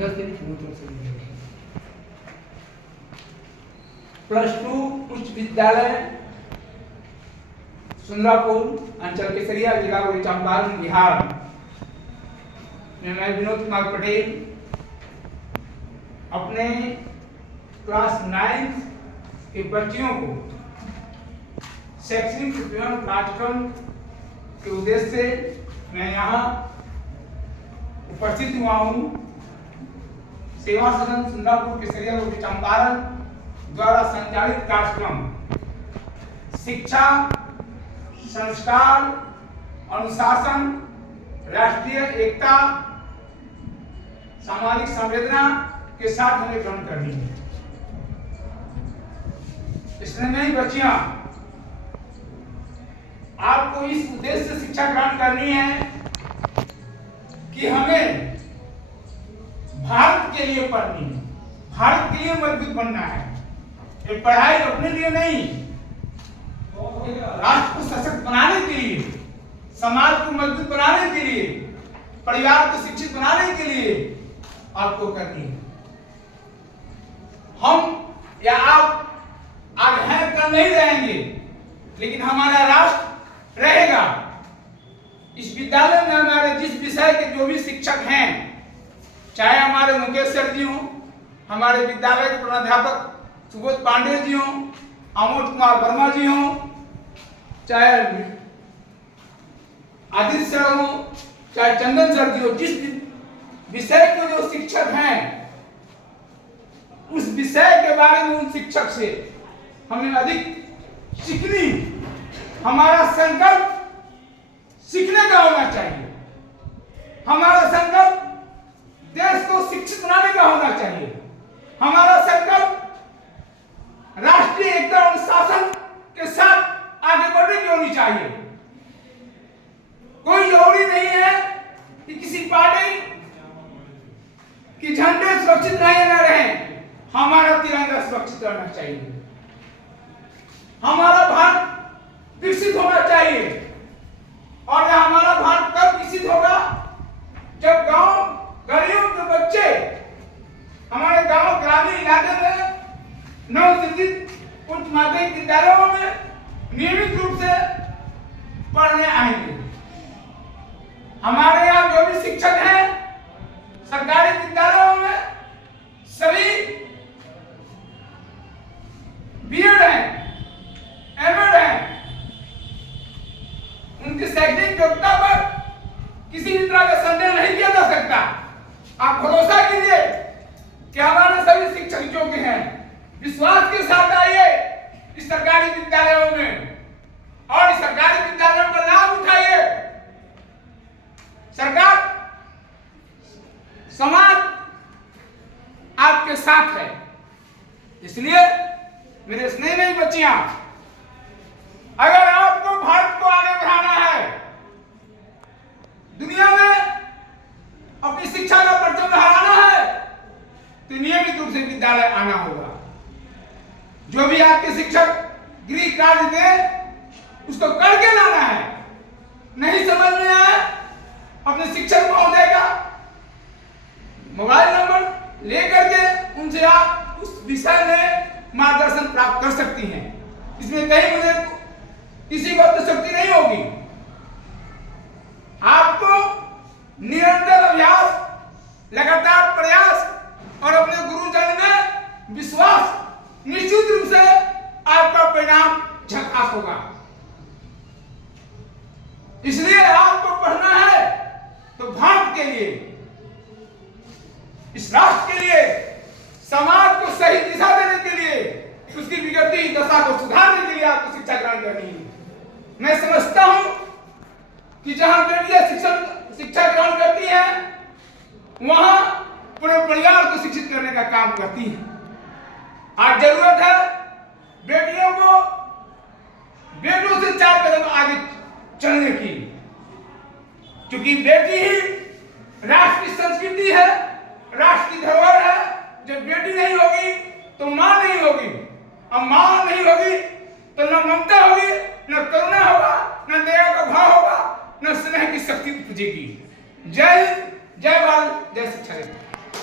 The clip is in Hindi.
+2 उच्च विद्यालय सुंदरापुर, अंचल केसरिया, जिला पूर्वी चंपारण, बिहार में मैं विनोद कुमार पटेल अपने क्लास 9 के बच्चियों को शैक्षणिक उत्पीड़न पाठ्यक्रम के उद्देश्य से मैं यहाँ उपस्थित हुआ हूँ। सेवा सदन सुंदरापुर केसरिया पूर्वी चंपारण द्वारा संचालित कार्यक्रम शिक्षा, संस्कार, अनुशासन, राष्ट्रीय एकता, सामाजिक संवेदना के साथ हमें ग्रहण करनी है। इसमें नहीं बच्चियां, आपको इस उद्देश्य से शिक्षा ग्रहण करनी है कि हमें भारत के लिए पढ़नी है, भारत के लिए मजबूत बनना है। ये पढ़ाई अपने लिए नहीं, राष्ट्र को सशक्त बनाने के लिए, समाज को मजबूत बनाने के लिए, परिवार को शिक्षित बनाने के लिए आपको करनी है। हम या आप आज हैं, कल नहीं रहेंगे, लेकिन हमारा राष्ट्र रहेगा। इस विद्यालय में हमारे जिस विषय के जो भी शिक्षक हैं, चाहे हमारे मुकेश सर जी हों, हमारे विद्यालय के प्रधानाध्यापक सुबोध पांडे जी हों, अमोद कुमार वर्मा जी हों, चाहे आदित्य सर हो, चाहे चंदन सर जी हो, जिस विषय को जो शिक्षक हैं, उस विषय के बारे में उन शिक्षक से हमें अधिक सीखनी, हमारा संकल्प सीखने का होना चाहिए। हमारा संकल्प देश को शिक्षित बनाने का होना चाहिए। हमारा संकल्प राष्ट्रीय एकता और शासन के साथ आगे बढ़ने की होनी चाहिए। कोई जरूरी नहीं है कि किसी पार्टी की झंडे सुरक्षित नहीं न रहे, हमारा तिरंगा सुरक्षित रहना चाहिए। हमारा भारत विकसित होना चाहिए। और यह हमारा भारत कब विकसित होगा? जब गांव गरीबों के बच्चे हमारे गांव ग्रामीण इलाके में नवनिर्मित उच्च माध्यमिक विद्यालयों में नियमित रूप से पढ़ने आएंगे। हमारे यहाँ जो भी शिक्षक हैं सरकारी विद्यालयों में, सभी बीएड हैं, एमएड हैं। उनकी शैक्षणिक योग्यता पर किसी भी तरह का संदेह नहीं किया जा सकता। आप भरोसा कीजिए कि हमारे सभी शिक्षक योग्य हैं। विश्वास के साथ आइए इस सरकारी विद्यालयों में और इस सरकारी विद्यालयों का लाभ उठाइए। सरकार, समाज आपके साथ है। इसलिए मेरे स्नेही बच्चियां, अगर आपको भारत को आगे बढ़ाना है, दुनिया में अपनी शिक्षा का परचम लहराना है, तो नियमित रूप से विद्यालय आना होगा। जो भी आपके शिक्षक गृह कार्य दे उसको करके लाना है। नहीं समझ में आए, अपने शिक्षक महोदय का मोबाइल नंबर लेकर के उनसे आप उस विषय में मार्गदर्शन प्राप्त कर सकती हैं। इसमें कहीं मुझे किसी को शक्ति नहीं होगी। आपको निरंतर अभ्यास, लगातार प्रयास और अपने गुरुजन में विश्वास, निश्चित रूप से आपका परिणाम झकास होगा। इसलिए आपको पढ़ना है तो भारत के लिए, इस राष्ट्र के लिए, समाज को सही दिशा देने के लिए, उसकी विगति दशा को सुधारने के लिए आपको शिक्षा ग्रहण करनी है। मैं समझता हूं कि जहां बेटियां शिक्षा ग्रहण करती हैं, वहां पूरे परिवार को शिक्षित करने का काम करती हैं। आज जरूरत है बेटियों को बेटों से 4 कदम आगे चलने की, क्योंकि बेटी ही